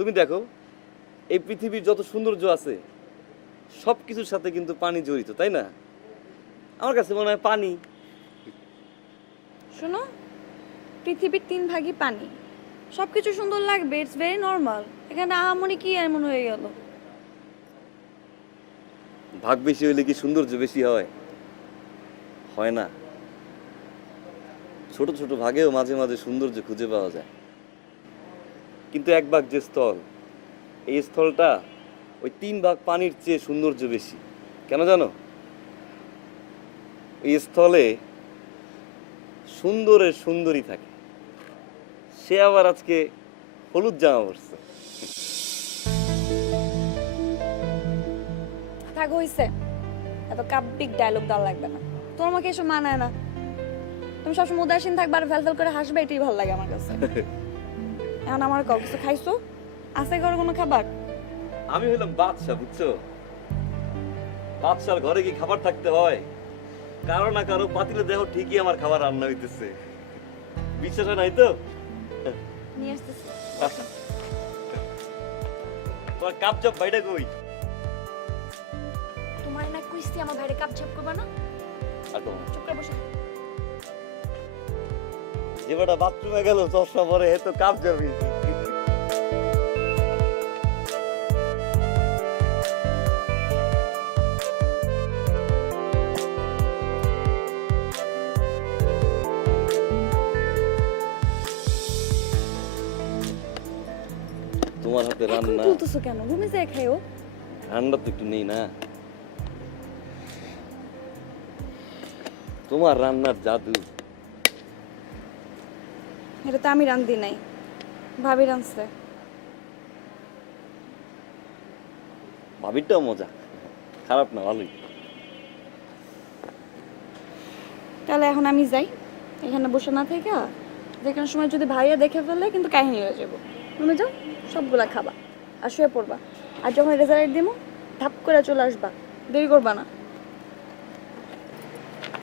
তুমি দেখো এই পৃথিবীর যত সৌন্দর্য আছে সব কিছুর সাথে কিন্তু পানি জড়িত তাই না? আমার কাছে মনে হয় পানি। শোনো পৃথিবীর তিন ভাগই পানি। সব কিছু সুন্দর লাগবে ইটস ভেরি নর্মাল এখানে আহামনি কি এমন হয়ে গেল? ভাগ বেশি হইলে কি সৌন্দর্য বেশি হয়? হয় না। ছোট ছোট ভাগেও মাঝে মাঝে সৌন্দর্য খুঁজে পাওয়া যায়। কিন্তু এক ভাগ যে স্থল এই স্থলটা ওই তিন ভাগ পানির চেয়ে সৌন্দর্য বেশি। কেন জানো? এই স্থলে সুন্দরের সুন্দরী থাকে। সে আবার আজকে হলুদ জামা পরছে। থাক হইছে এত কাব্যিক ডায়লগ দেওয়া লাগবে না। তোমার আমাকে এসব মানায় না। তুমি সবসময় উদাসীন থাকবে আর ফেল ফেল করে হাসবে এটাই ভালো লাগে আমার কাছে। এখন আমার কাউ কিছু খাইছো? আছে ঘরে কোনো খাবার? আমি হলাম বাদশা বুঝছ? বাদশার ঘরে কি খাবার থাকতে হয়? কারও না কারও পাতিলে দেখো ঠিকই আমার খাবার রান্না হইতেছে। বিশ্বাস নাই তো? নিয়ে আসতেছি। তোমার কাপ চাপ বাইটা কই? তোমার না কুইস্তি আমার ভাইরে কাপ ঝাপ করবা না? আর চুপ করে বসে। যে বেটা বাথরুমে গেল চশমা পরে এ তো কাপ যাবি তোমার হাতে রান্না। তুলতেছো কেন? ঘুমে যায় খাইও। ঠান্ডা তো একটু নেই না। তোমার রান্নার জাদু। এটা তো আমি রান্ধি নাই। ভাবি রাঁধছে। ভাবিরটাও মজা। খারাপ না ভালোই। তাহলে এখন আমি যাই। এখানে বসে না থেকে যেখানে সময় যদি ভাইয়া দেখে ফেললে কিন্তু কাহিনী হয়ে যাব। তুমি যাও সবগুলা খাবা আর শুয়ে পড়বা। আর যখন রেজাল্ট দিব ধাপ করে চলে আসবা। দেরি করবা না।